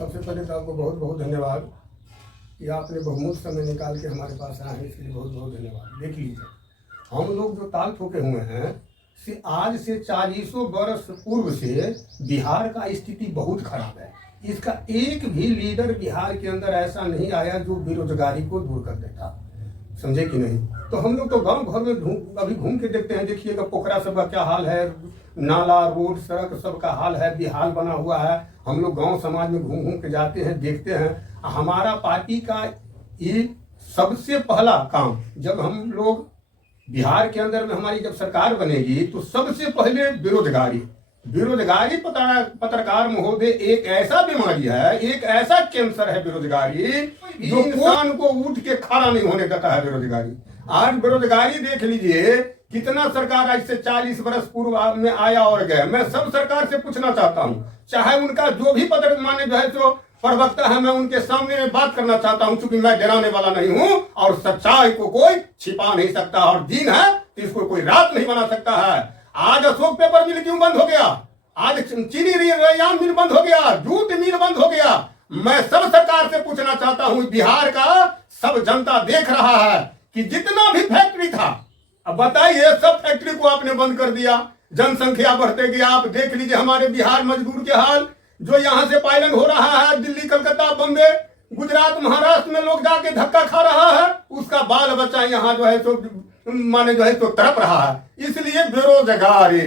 सबसे पहले तो आपको बहुत बहुत धन्यवाद कि आपने बहुमूल्य समय निकाल के हमारे पास आए हैं, इसके लिए बहुत बहुत धन्यवाद। देख लीजिए, हम लोग जो ताल ठोके हुए हैं से आज से 40 वर्ष पूर्व से बिहार का स्थिति बहुत खराब है। इसका एक भी लीडर बिहार के अंदर ऐसा नहीं आया जो बेरोजगारी को दूर कर देता, समझे कि नहीं। तो हम लोग तो गांव भर में अभी घूम के देखते हैं, देखिएगा पोखरा सब का क्या हाल है, नाला रोड सड़क सब का हाल है, बेहाल बना हुआ है। हम लोग गांव समाज में घूम घूम के जाते हैं, देखते हैं। हमारा पार्टी का ये सबसे पहला काम, जब हम लोग बिहार के अंदर में हमारी जब सरकार बनेगी तो सबसे पहले बेरोजगारी पत्रकार महोदय, एक ऐसा बीमारी है, एक ऐसा कैंसर है बेरोजगारी, जो इंसान को उठ के खड़ा नहीं होने देता है बेरोजगारी। आज बेरोजगारी देख लीजिए, कितना सरकार आज से 40 वर्ष पूर्व में आया और गया। मैं सब सरकार से पूछना चाहता हूँ, चाहे उनका जो भी पत्र माने जो है जो प्रवक्ता है, मैं उनके सामने बात करना चाहता हूँ, क्योंकि मैं डराने वाला नहीं हूँ और सच्चाई को कोई छिपा नहीं सकता। और दिन है तो इसको कोई रात नहीं बना सकता है। आज अशोक पेपर मिल क्यों बंद हो गया? आज चीनी रैयान मिल बंद हो गया, जूट मिल बंद हो गया। मैं सब सरकार से पूछना चाहता हूँ, बिहार का सब जनता देख रहा है कि जितना भी फैक्ट्री था, अब बताइए, सब फैक्ट्री को आपने बंद कर दिया। जनसंख्या बढ़ते गया। आप देख लीजिए हमारे बिहार मजदूर के हाल, जो यहाँ से पायलन हो रहा है, दिल्ली कलकत्ता बम्बे गुजरात महाराष्ट्र में लोग जाके धक्का खा रहा है, उसका बाल बच्चा यहाँ जो है तो माने जो है तो तड़प रहा है। इसलिए बेरोजगारी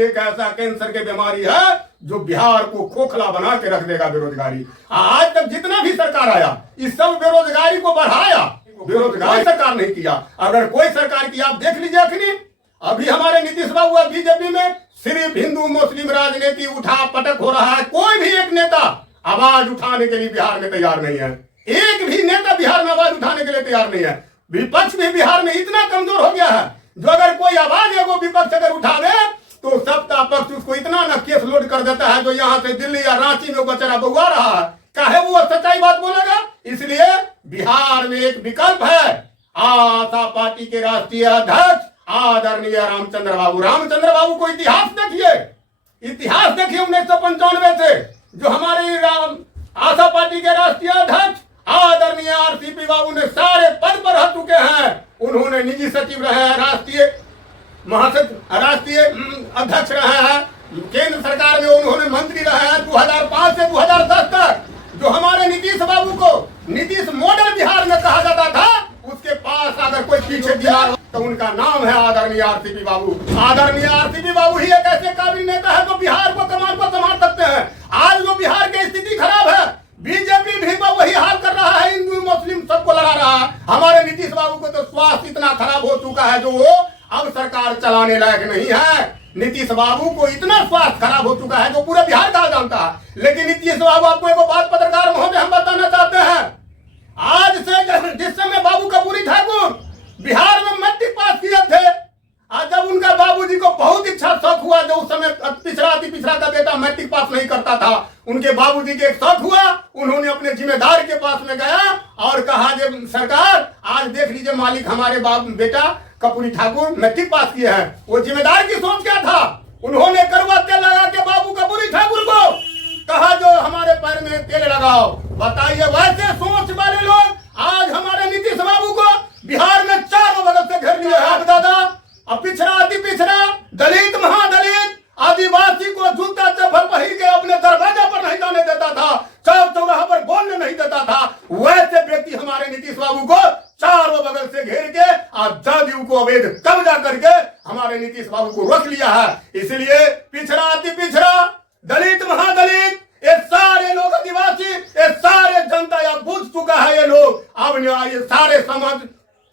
एक ऐसा कैंसर की बीमारी है जो बिहार को खोखला बना के रख देगा। बेरोजगारी आज तक जितना भी सरकार आया, इस सब बेरोजगारी को बढ़ाया, बेरोजगारी सरकार नहीं किया। अगर कोई सरकार की आप देख लीजिए, अभी हमारे नीतीश बाबू बीजेपी में सिर्फ हिंदू मुस्लिम राजनीति उठा पटक हो रहा है। कोई भी एक नेता आवाज उठाने के लिए बिहार में तैयार नहीं है। एक भी नेता बिहार में आवाज उठाने के लिए तैयार नहीं है। विपक्ष भी बिहार में इतना कमजोर हो गया है, जो अगर कोई आवाज है वो विपक्ष अगर उठावे तो सबका पक्ष उसको इतना ना केस लोड कर देता है, जो यहाँ से दिल्ली या रांची में बेचारा बउआ रहा है, काहे वो सच्चाई बात बोलेगा। इसलिए बिहार में एक विकल्प है, आशा पार्टी के राष्ट्रीय अध्यक्ष आदरणीय रामचंद्र बाबू को इतिहास देखिए 1995 से जो हमारे आशा पार्टी के राष्ट्रीय अध्यक्ष आदरणीय आरसीपी बाबू ने सारे पद पर रह चुके हैं। उन्होंने निजी सचिव रहे हैं, राष्ट्रीय अध्यक्ष रहे हैं, केंद्र सरकार में उन्होंने मंत्री रहे हैं 2005 से 2010 तक। जो हमारे नीतीश बाबू को नीतीश मॉडल बिहार में कहा जाता था, उसके पास अगर कोई पीछे दिया तो उनका नाम है आदरणीय आरसीपी बाबू। आदरणीय आरसीपी बाबू ही एक ऐसे काबिल नेता है जो बिहार को कमान को संभाल सकते हैं। आज जो बिहार की स्थिति खराब है, बीजेपी भी वही हाल कर रहा है, हिंदू मुस्लिम सबको लड़ा रहा है। हमारे नीतीश बाबू को तो स्वास्थ्य इतना खराब हो चुका है जो वो अब सरकार चलाने लायक नहीं है। नीतीश बाबू को इतना स्वास्थ्य खराब हो चुका है जो पूरा बिहार का जानता है। लेकिन नीतीश बाबू, आपको एक बात पत्रकार महोदय हम बताना चाहते हैं, आज से जिस समय बाबू कपूरी ठाकुर बिहार में मैट्रिक पास किए थे, आज जब उनका बाबूजी को बहुत इच्छा शौक हुआ, जो उस समय अति पिछड़ा का बेटा मैट्रिक पास नहीं करता था, उनके बाबूजी के एक शौक हुआ, उन्होंने अपने जिम्मेदार के पास में गया और कहा, जब सरकार आज देख लीजिए मालिक हमारे बेटा कपूरी ठाकुर मैट्रिक पास किए हैं। वो जिम्मेदार की सोच क्या था, उन्होंने करवा तेल लगा के बाबू कपूरी ठाकुर को कहा जो हमारे पैर में तेल लगाओ। बताइए, वैसे सोच वाले लोग आज हमारे नीतीश बाबू को बिहार में चारों बगल से घेर लिए हैं। दादा, अब पिछड़ा अति पिछड़ा, दलित महादलित, आदिवासी को जूता चप्पल पहन के अपने दरवाजा पर नहीं जाने देता था, चौक चौराहा पर बोलने नहीं देता था। वैसे व्यक्ति हमारे नीतीश बाबू को चारों बगल से घेर के आज जदयू को अवैध कब्जा करके हमारे नीतीश बाबू को रोक लिया है। इसलिए पिछड़ा अति पिछड़ा, दलित महादलित, ये सारे लोग, आदिवासी, ये सारे जनता या बुझ चुका है। ये लोग अब ये सारे समाज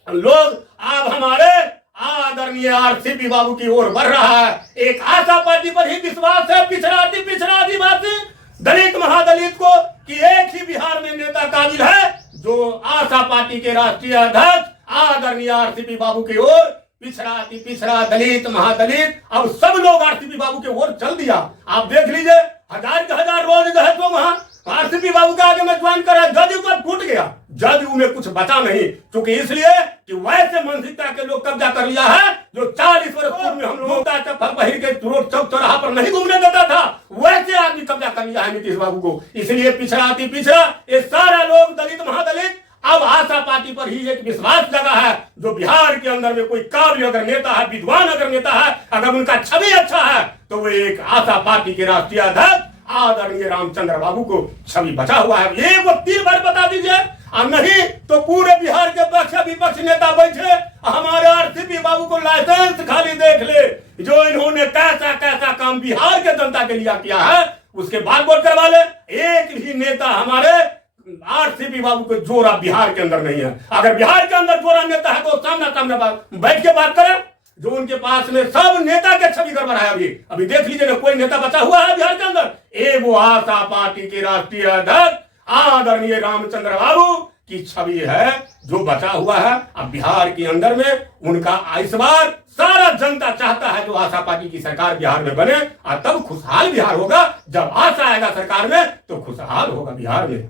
लोग अब हमारे आदरणीय आरसीपी बाबू की ओर बढ़ रहा है। एक आशा पार्टी पर ही विश्वास है, पिछड़ा अति पिछड़ा, आदिवासी, दलित महादलित को, कि एक ही बिहार में नेता काबिल है जो आशा पार्टी के राष्ट्रीय अध्यक्ष आदरणीय आरसीपी बाबू की ओर, पिछड़ा अति पिछड़ा, दलित महादलित, अब सब लोग आरसीपी बाबू की ओर चल दिया। आप देख लीजिए, हजार रोज जो है तो वहां आरसीपी बाबू के आगे में ज्वाइन करा, जदयू का फूट गया, जदयू में कुछ बचा नहीं, क्योंकि इसलिए कि वैसे मानसिकता के लोग कब्जा कर लिया है जो 40 वर्ष पूर्व में हम लोग चप्पल पहिर के रोड चौक चौराहा पर नहीं घूमने देता था, वैसे आदमी कब्जा कर लिया है नीतीश बाबू को। इसलिए पिछड़ा अति पिछड़ा ये सारा लोग दलित महादलित अब आशा पार्टी पर ही एक विश्वास लगा है, जो बिहार के अंदर में कोई काबिल अगर नेता है, विद्वान अगर नेता है, अगर उनका छवि अच्छा है, तो वो एक आशा पार्टी के राष्ट्रीय अध्यक्ष आदरणीय रामचंद्र बाबू को छवि बचा हुआ है। ये वो 3 बार बता दीजिए, और नहीं तो पूरे बिहार के पक्ष विपक्ष नेता बैठे हमारे आरसीपी बाबू को लाइसेंस खाली देख ले, जो इन्होंने कैसा कैसा काम बिहार के जनता के लिए किया है, उसके बाद वोट करवा ले। एक भी नेता हमारे आरसीपी बाबू को जोरा बिहार के अंदर नहीं है। अगर बिहार के अंदर जोरा नेता है तो सामना सामने बैठ के बात करें। जो उनके पास में सब नेता के छवि गड़बड़ है। अभी देख लीजिए ना, कोई नेता बचा हुआ है बिहार के अंदर? एक वो आशा पार्टी के राष्ट्रीय अध्यक्ष आदरणीय रामचंद्र बाबू की छवि है जो बचा हुआ है। अब बिहार के अंदर में उनका इस बार सारा जनता चाहता है जो आशा पार्टी की सरकार बिहार में बने, और तब खुशहाल बिहार होगा। जब आशा आएगा सरकार में तो खुशहाल होगा बिहार में।